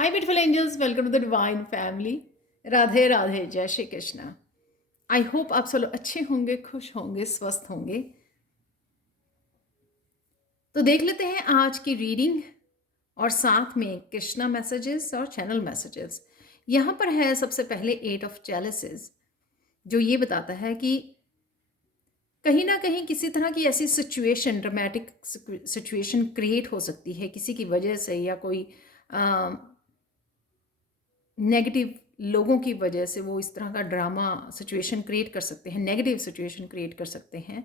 Hi beautiful angels, welcome to the divine family. Radhe Radhe, जय Shri Krishna. I hope आप सब लोग अच्छे होंगे, खुश होंगे, स्वस्थ होंगे। तो देख लेते हैं आज की रीडिंग और साथ में कृष्णा मैसेजेस और चैनल मैसेजेस। यहाँ पर है सबसे पहले 8 ऑफ चैलिसेस, जो ये बताता है कि कहीं ना कहीं किसी तरह की ऐसी सिचुएशन, ड्रामेटिक सिचुएशन क्रिएट हो सकती है किसी की वजह से, या कोई नेगेटिव लोगों की वजह से वो इस तरह का ड्रामा सिचुएशन क्रिएट कर सकते हैं, नेगेटिव सिचुएशन क्रिएट कर सकते हैं।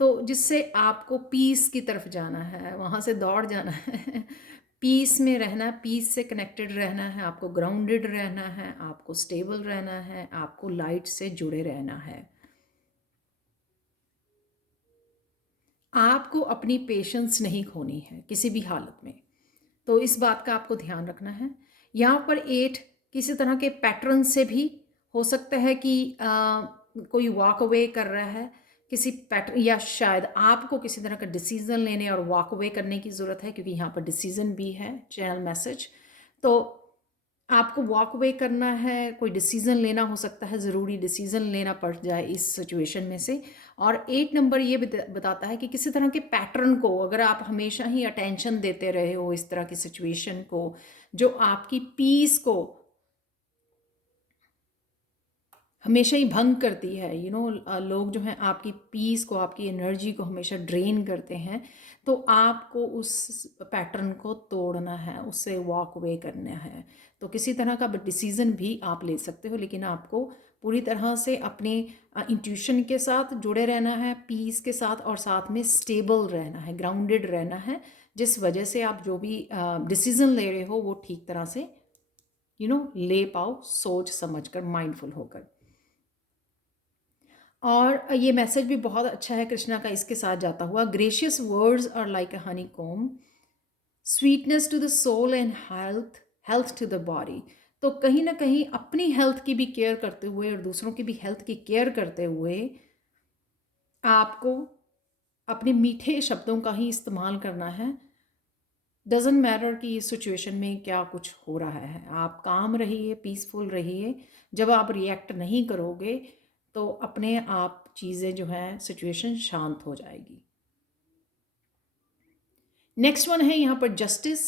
तो जिससे आपको पीस की तरफ जाना है, वहाँ से दौड़ जाना है पीस में रहना, पीस से कनेक्टेड रहना है, आपको ग्राउंडेड रहना है, आपको स्टेबल रहना है, आपको लाइट से जुड़े रहना है। आपको अपनी पेशेंस नहीं खोनी है किसी भी हालत में। तो इस बात का आपको ध्यान रखना है। यहाँ पर 8 किसी तरह के पैटर्न से भी हो सकता है कि कोई वॉक अवे कर रहा है किसी पैटर्न, या शायद आपको किसी तरह का डिसीजन लेने और वॉक अवे करने की ज़रूरत है, क्योंकि यहाँ पर डिसीजन भी है चैनल मैसेज। तो आपको वॉक अवे करना है, कोई डिसीजन लेना हो सकता है, ज़रूरी डिसीजन लेना पड़ जाए इस सिचुएशन में से। और 8 नंबर ये बताता है कि किसी तरह के पैटर्न को अगर आप हमेशा ही अटेंशन देते रहे हो इस तरह की सिचुएशन को, जो आपकी पीस को हमेशा ही भंग करती है, लोग जो हैं आपकी पीस को, आपकी एनर्जी को हमेशा ड्रेन करते हैं, तो आपको उस पैटर्न को तोड़ना है, उससे वॉक अवे करना है। तो किसी तरह का डिसीज़न भी आप ले सकते हो, लेकिन आपको पूरी तरह से अपने इंट्यूशन के साथ जुड़े रहना है, पीस के साथ, और साथ में स्टेबल रहना है, ग्राउंडेड रहना है, जिस वजह से आप जो भी डिसीज़न ले रहे हो वो ठीक तरह से ले पाओ, सोच समझ कर, माइंडफुल होकर। और ये मैसेज भी बहुत अच्छा है कृष्णा का इसके साथ जाता हुआ। Gracious words are like a honeycomb, sweetness to the soul and health health to the body. तो कहीं ना कहीं अपनी हेल्थ की भी केयर करते हुए और दूसरों की भी हेल्थ की केयर करते हुए आपको अपने मीठे शब्दों का ही इस्तेमाल करना है। डजेंट मैटर कि इस सिचुएशन में क्या कुछ हो रहा है, आप काम रहिए, पीसफुल रहिए। जब आप रिएक्ट नहीं करोगे तो अपने आप चीज़ें जो हैं, सिचुएशन शांत हो जाएगी। नेक्स्ट वन है यहाँ पर जस्टिस।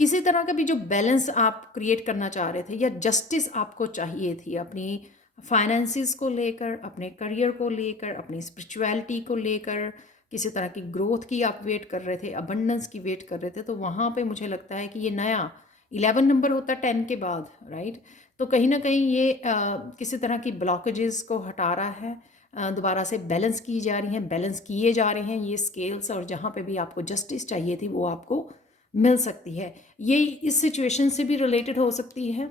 किसी तरह का भी जो बैलेंस आप क्रिएट करना चाह रहे थे, या जस्टिस आपको चाहिए थी अपनी फाइनेंसिस को लेकर, अपने करियर को लेकर, अपनी स्पिरिचुअलिटी को लेकर, किसी तरह की ग्रोथ की आप वेट कर रहे थे, अबंडेंस की वेट कर रहे थे, तो वहाँ पे मुझे लगता है कि ये नया 11 नंबर होता है 10 के बाद, राइट। तो कहीं ना कहीं ये किसी तरह की ब्लॉकेजेस को हटा रहा है, दोबारा से बैलेंस की जा रही हैं, बैलेंस किए जा रहे हैं ये स्केल्स, और जहाँ पे भी आपको जस्टिस चाहिए थी वो आपको मिल सकती है। ये इस सिचुएशन से भी रिलेटेड हो सकती है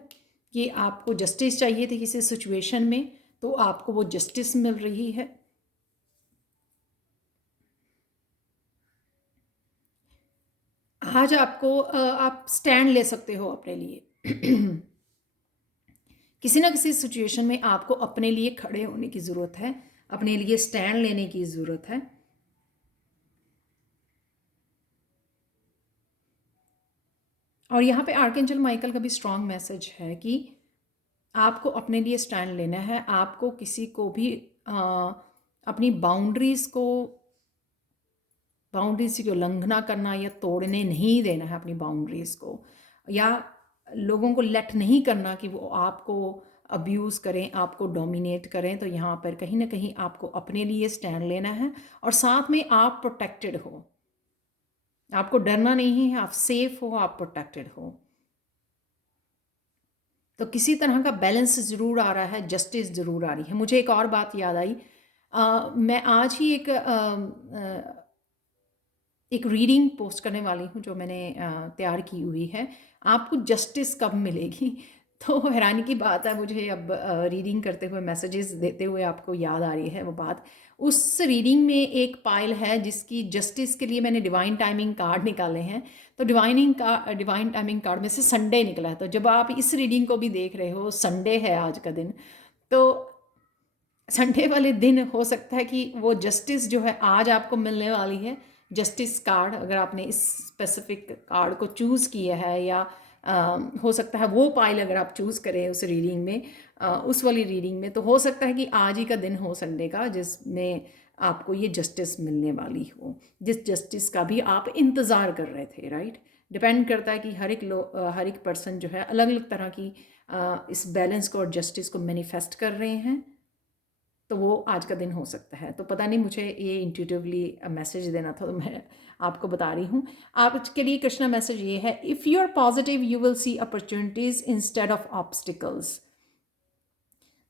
कि आपको जस्टिस चाहिए थी किसी सिचुएशन में, तो आपको वो जस्टिस मिल रही है। आज आपको आप स्टैंड ले सकते हो अपने लिए किसी ना किसी सिचुएशन में आपको अपने लिए खड़े होने की ज़रूरत है, अपने लिए स्टैंड लेने की ज़रूरत है। और यहाँ पे आर्कएंजल माइकल का भी स्ट्रॉन्ग मैसेज है कि आपको अपने लिए स्टैंड लेना है, आपको किसी को भी अपनी बाउंड्रीज की उल्लंघना करना या तोड़ने नहीं देना है अपनी बाउंड्रीज को, या लोगों को लेट नहीं करना कि वो आपको अब्यूज़ करें, आपको डोमिनेट करें। तो यहाँ पर कहीं ना कहीं आपको अपने लिए स्टैंड लेना है, और साथ में आप प्रोटेक्टेड हो, आपको डरना नहीं है, आप सेफ हो, आप प्रोटेक्टेड हो। तो किसी तरह का बैलेंस ज़रूर आ रहा है, जस्टिस ज़रूर आ रही है। मुझे एक और बात याद आई, मैं आज ही एक रीडिंग पोस्ट करने वाली हूँ जो मैंने तैयार की हुई है, आपको जस्टिस कब मिलेगी। तो हैरानी की बात है, मुझे अब रीडिंग करते हुए, मैसेजेस देते हुए आपको याद आ रही है वो बात। उस रीडिंग में एक पाइल है जिसकी जस्टिस के लिए मैंने डिवाइन टाइमिंग कार्ड निकाले हैं। तो डिवाइन टाइमिंग कार्ड में से संडे निकला है। तो जब आप इस रीडिंग को भी देख रहे हो, संडे है आज का दिन, तो संडे वाले दिन हो सकता है कि वो जस्टिस जो है आज आपको मिलने वाली है, जस्टिस कार्ड, अगर आपने इस स्पेसिफिक कार्ड को चूज़ किया है, या हो सकता है वो पाइल अगर आप चूज़ करें उस रीडिंग में, उस वाली रीडिंग में, तो हो सकता है कि आज ही का दिन हो संडे का जिसमें आपको ये जस्टिस मिलने वाली हो, जिस जस्टिस का भी आप इंतज़ार कर रहे थे, राइट। डिपेंड करता है कि हर एक पर्सन जो है अलग अलग तरह की इस बैलेंस को और जस्टिस को मैनिफेस्ट कर रहे हैं, तो वो आज का दिन हो सकता है। तो पता नहीं, मुझे ये इंट्यूटिवली मैसेज देना था, तो मैं आपको बता रही हूँ। आपके लिए कृष्णा मैसेज ये है, if you are positive you will see opportunities instead of obstacles.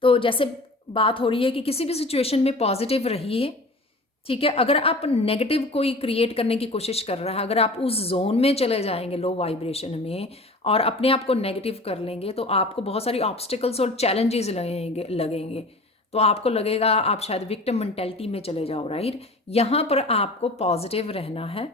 तो जैसे बात हो रही है कि किसी भी सिचुएशन में पॉजिटिव रहिए, ठीक है। अगर आप नेगेटिव कोई क्रिएट करने की कोशिश कर रहा है, अगर आप उस जोन में चले जाएंगे लो वाइब्रेशन में और अपने आप को नेगेटिव कर लेंगे, तो आपको बहुत सारी ऑब्स्टिकल्स और चैलेंजेस लगेंगे। तो आपको लगेगा आप शायद विक्टिम मेंटेलिटी में चले जाओ, राइट। यहाँ पर आपको पॉजिटिव रहना है,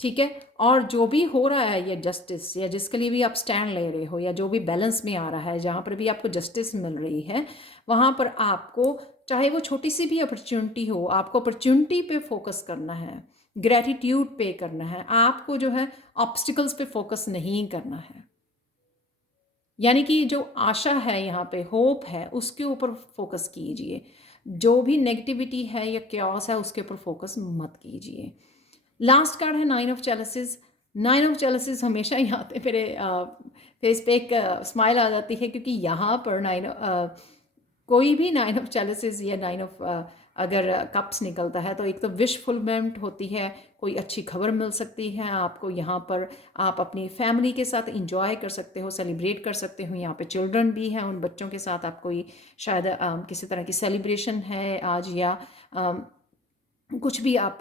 ठीक है। और जो भी हो रहा है ये जस्टिस, या जिसके लिए भी आप स्टैंड ले रहे हो, या जो भी बैलेंस में आ रहा है, जहाँ पर भी आपको जस्टिस मिल रही है, वहाँ पर आपको, चाहे वो छोटी सी भी अपॉर्चुनिटी हो, आपको अपॉर्चुनिटी पे फोकस करना है, ग्रेटिट्यूड पे करना है, आपको जो है ऑब्स्टिकल्स पे फोकस नहीं करना है। यानी कि जो आशा है यहाँ पे, होप है, उसके ऊपर फोकस कीजिए। जो भी नेगेटिविटी है या क्योस है उसके ऊपर फोकस मत कीजिए। लास्ट कार्ड है 9 ऑफ चैलेसिस। 9 ऑफ चैलेसिस हमेशा यहाँ पे मेरे फेस पे एक स्माइल आ जाती है, क्योंकि यहाँ पर कोई भी 9 ऑफ चैलेसिस या 9 ऑफ अगर कप्स निकलता है, तो एक तो विश फुलमेंट होती है, कोई अच्छी खबर मिल सकती है आपको यहाँ पर, आप अपनी फैमिली के साथ इंजॉय कर सकते हो, सेलिब्रेट कर सकते हो। यहाँ पे चिल्ड्रन भी हैं, उन बच्चों के साथ आप कोई शायद किसी तरह की सेलिब्रेशन है आज, या कुछ भी आप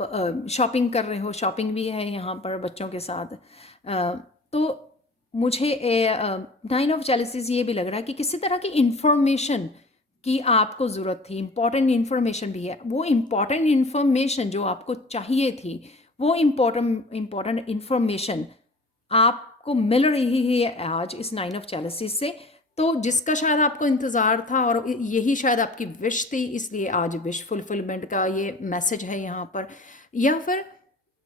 शॉपिंग कर रहे हो, शॉपिंग भी है यहाँ पर बच्चों के साथ। तो मुझे 9 ऑफ चैलेसिस ये भी लग रहा है कि किसी तरह की इंफॉर्मेशन की आपको ज़रूरत थी, इम्पॉर्टेंट इन्फॉर्मेशन भी है। वो इम्पॉर्टेंट इन्फॉर्मेशन जो आपको चाहिए थी, वो इम्पॉर्टेंट इन्फॉर्मेशन आपको मिल रही है आज इस 9 ऑफ चैलेसिस से। तो जिसका शायद आपको इंतज़ार था और यही शायद आपकी विश थी, इसलिए आज विश फुलफिलमेंट का ये मैसेज है यहाँ पर। या फिर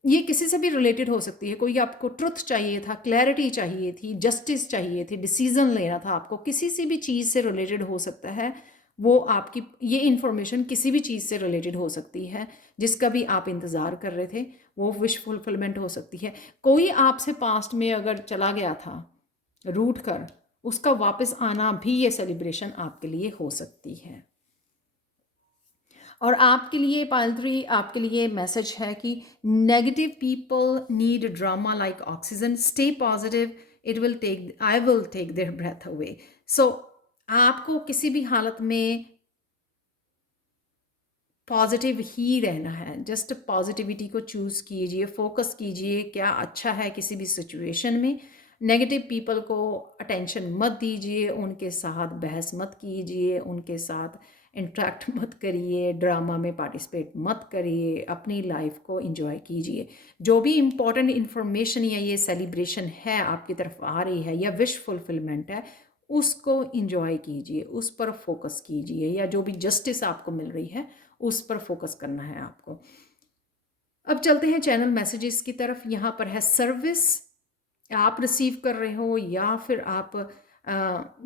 ये किसी से भी रिलेटेड हो सकती है, कोई आपको ट्रुथ चाहिए था, क्लैरिटी चाहिए थी, जस्टिस चाहिए थी, डिसीजन लेना था आपको, किसी से भी चीज़ से रिलेटेड हो सकता है वो। आपकी ये इन्फॉर्मेशन किसी भी चीज़ से रिलेटेड हो सकती है, जिसका भी आप इंतज़ार कर रहे थे, वो विश फुलफिलमेंट हो सकती है। कोई आपसे पास्ट में अगर चला गया था रूठ कर, उसका वापस आना भी ये सेलिब्रेशन आपके लिए हो सकती है। और आपके लिए पायल 3, आपके लिए मैसेज है कि negative people need drama like oxygen, stay positive, I will take their breath away. So आपको किसी भी हालत में पॉजिटिव ही रहना है। जस्ट पॉजिटिविटी को चूज़ कीजिए, फोकस कीजिए क्या अच्छा है किसी भी सिचुएशन में। नेगेटिव पीपल को अटेंशन मत दीजिए, उनके साथ बहस मत कीजिए, उनके साथ इंटरेक्ट मत करिए, ड्रामा में पार्टिसिपेट मत करिए, अपनी लाइफ को एंजॉय कीजिए। जो भी इम्पोर्टेंट इन्फॉर्मेशन या ये सेलिब्रेशन है आपकी तरफ आ रही है, या विश फुलफिलमेंट है, उसको एंजॉय कीजिए, उस पर फोकस कीजिए। या जो भी जस्टिस आपको मिल रही है उस पर फोकस करना है आपको। अब चलते हैं चैनल मैसेजेस की तरफ। यहाँ पर है सर्विस आप रिसीव कर रहे हो, या फिर आप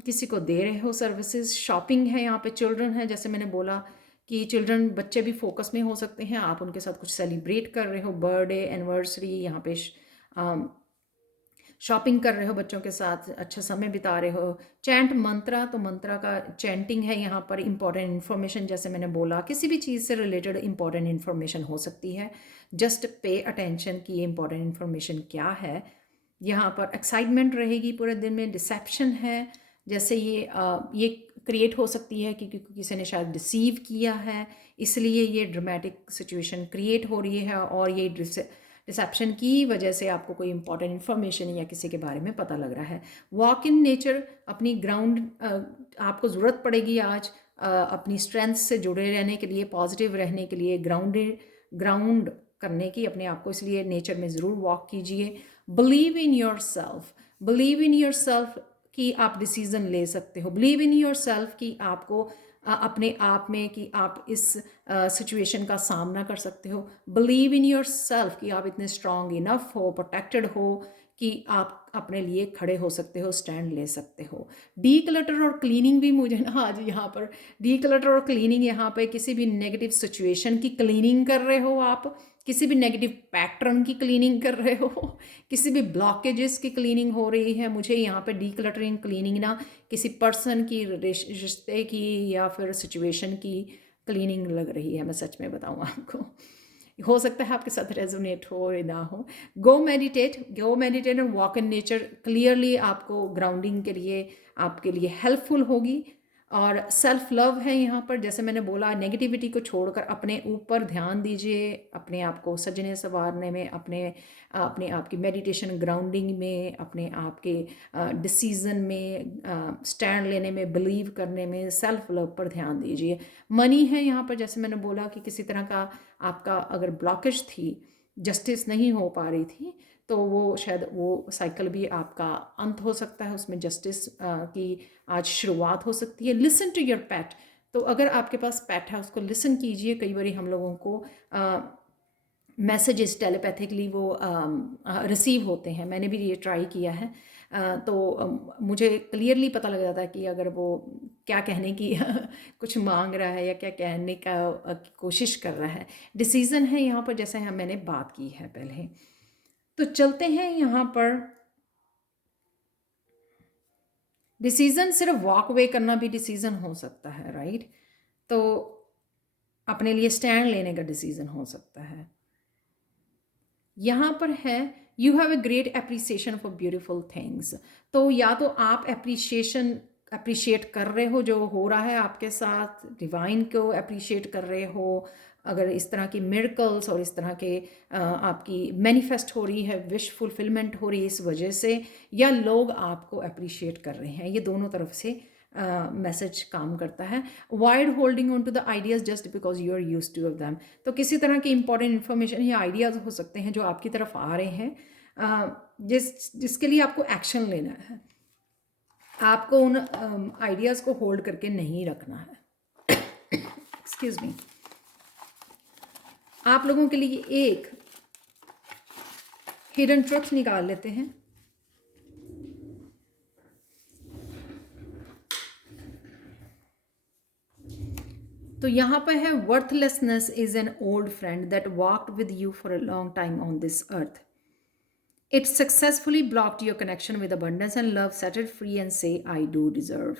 किसी को दे रहे हो सर्विसेज। शॉपिंग है, यहाँ पे चिल्ड्रन है, जैसे मैंने बोला कि चिल्ड्रन बच्चे भी फोकस में हो सकते हैं, आप उनके साथ कुछ सेलिब्रेट कर रहे हो, बर्थडे, एनिवर्सरी, यहाँ पे शॉपिंग कर रहे हो बच्चों के साथ, अच्छा समय बिता रहे हो। चैंट मंत्रा, तो मंत्रा का चैंटिंग है यहाँ पर। इंपॉर्टेंट इन्फॉर्मेशन, जैसे मैंने बोला, किसी भी चीज़ से रिलेटेड इंपॉर्टेंट इन्फॉर्मेशन हो सकती है। जस्ट पे अटेंशन कि ये इंपॉर्टेंट इन्फॉर्मेशन क्या है। यहाँ पर एक्साइटमेंट रहेगी पूरे दिन में। डिसेप्शन है, जैसे ये क्रिएट हो सकती है कि किसी ने शायद डिसीव किया है, इसलिए ये ड्रामेटिक सिचुएशन क्रिएट हो रही है, और ये डिसेप्शन की वजह से आपको कोई इंपॉर्टेंट इन्फॉर्मेशन या किसी के बारे में पता लग रहा है। वॉक इन नेचर, अपनी ग्राउंड आपको ज़रूरत पड़ेगी आज अपनी स्ट्रेंथ से जुड़े रहने के लिए, पॉजिटिव रहने के लिए, ग्राउंड करने की अपने आप को, इसलिए नेचर में ज़रूर वॉक कीजिए। Believe in your self, believe in your self कि आप डिसीज़न ले सकते हो। बिलीव इन योर सेल्फ कि आपको अपने आप में कि आप इस सिचुएशन का सामना कर सकते हो। बिलीव इन योर सेल्फ कि आप इतने स्ट्रांग इनफ हो, प्रोटेक्टेड हो कि आप अपने लिए खड़े हो सकते हो, स्टैंड ले सकते हो। डी क्लटर और क्लीनिंग भी मुझे ना आज यहाँ पर डी क्लटर और क्लीनिंग, यहाँ पे किसी भी नेगेटिव सिचुएशन की क्लीनिंग कर रहे हो आप, किसी भी नेगेटिव पैटर्न की क्लीनिंग कर रहे हो, किसी भी ब्लॉकेजेस की क्लीनिंग हो रही है। मुझे यहाँ पे डी क्लटरिंग क्लीनिंग ना किसी पर्सन की, रिश्ते की या फिर सिचुएशन की क्लीनिंग लग रही है, मैं सच में बताऊँ आपको। हो सकता है आपके साथ रेजोनेट हो या ना हो। Go meditate and walk in nature clearly आपको ग्राउंडिंग के लिए, आपके लिए हेल्पफुल होगी। और सेल्फ लव है यहाँ पर, जैसे मैंने बोला, नेगेटिविटी को छोड़कर अपने ऊपर ध्यान दीजिए, अपने आप को सजने संवारने में, अपने अपने आप की मेडिटेशन ग्राउंडिंग में, अपने आप के डिसीज़न में, स्टैंड लेने में, बिलीव करने में, सेल्फ लव पर ध्यान दीजिए। मनी है यहाँ पर, जैसे मैंने बोला कि किसी तरह का आपका अगर ब्लॉकेज थी, जस्टिस नहीं हो पा रही थी, तो वो शायद वो साइकिल भी आपका अंत हो सकता है, उसमें जस्टिस की आज शुरुआत हो सकती है। लिसन टू योर पेट। तो अगर आपके पास पेट है उसको लिसन कीजिए। कई बार हम लोगों को मैसेजेस टेलीपैथिकली वो रिसीव होते हैं, मैंने भी ये ट्राई किया है। तो मुझे क्लियरली पता लग जाता है कि अगर वो क्या कहने की कुछ मांग रहा है या क्या कहने का कोशिश कर रहा है। डिसीज़न है यहाँ पर, जैसे मैंने बात की है पहले। तो चलते हैं यहाँ पर। डिसीज़न सिर्फ वॉक अवे करना भी डिसीज़न हो सकता है, राइट? तो अपने लिए स्टैंड लेने का डिसीज़न हो सकता है। यहाँ पर है you have a great appreciation for beautiful things. तो या तो आप अप्रिशिएट कर रहे हो जो हो रहा है आपके साथ, डिवाइन को अप्रिशिएट कर रहे हो, अगर इस तरह की मिरेकल्स और इस तरह के आपकी मैनिफेस्ट हो रही है, विश फुलफिलमेंट हो रही है इस वजह से, या लोग आपको अप्रिशिएट कर रहे हैं, ये दोनों तरफ से मैसेज काम करता है। Wide holding on to the ideas just because you are use to of them. तो किसी तरह की इंपॉर्टेंट इन्फॉर्मेशन या आइडियाज़ हो सकते हैं जो आपकी तरफ आ रहे हैं, जिसके लिए आपको एक्शन लेना है। आपको उन आइडियाज़ को होल्ड करके नहीं रखना है। Excuse me. आप लोगों के लिए एक हिडन ट्रुथ निकाल लेते हैं। तो यहाँ पर है worthlessness is an old friend that walked with you for a long time on this earth. It successfully blocked your connection with abundance and love, set it free and से I do deserve.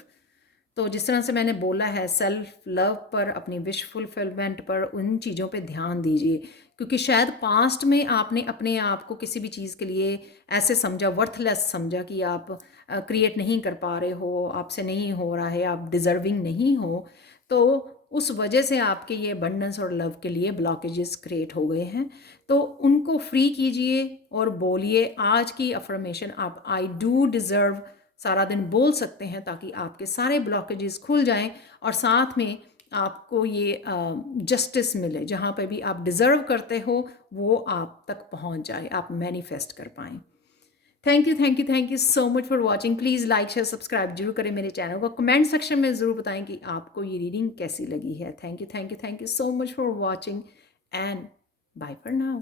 तो जिस तरह से मैंने बोला है, self love पर, अपनी विश फुलफिलमेंट पर, उन चीज़ों पे ध्यान दीजिए, क्योंकि शायद पास्ट में आपने अपने आप को किसी भी चीज़ के लिए ऐसे समझा, वर्थलेस समझा कि आप क्रिएट नहीं कर पा रहे हो, आपसे नहीं हो रहा है, आप डिज़र्विंग नहीं हो। तो उस वजह से आपके ये अबंडेंस और लव के लिए ब्लॉकेजेस क्रिएट हो गए हैं। तो उनको फ्री कीजिए और बोलिए। आज की अफर्मेशन आप आई डू डिज़र्व सारा दिन बोल सकते हैं, ताकि आपके सारे ब्लॉकेजेस खुल जाएं और साथ में आपको ये जस्टिस मिले। जहाँ पे भी आप डिज़र्व करते हो वो आप तक पहुँच जाए, आप मैनिफेस्ट कर पाएँ। Thank you so much for watching. Please like share subscribe जरूर करें मेरे चैनल को। कमेंट सेक्शन में ज़रूर बताएं कि आपको ये रीडिंग कैसी लगी है। Thank you so much for watching and bye for now.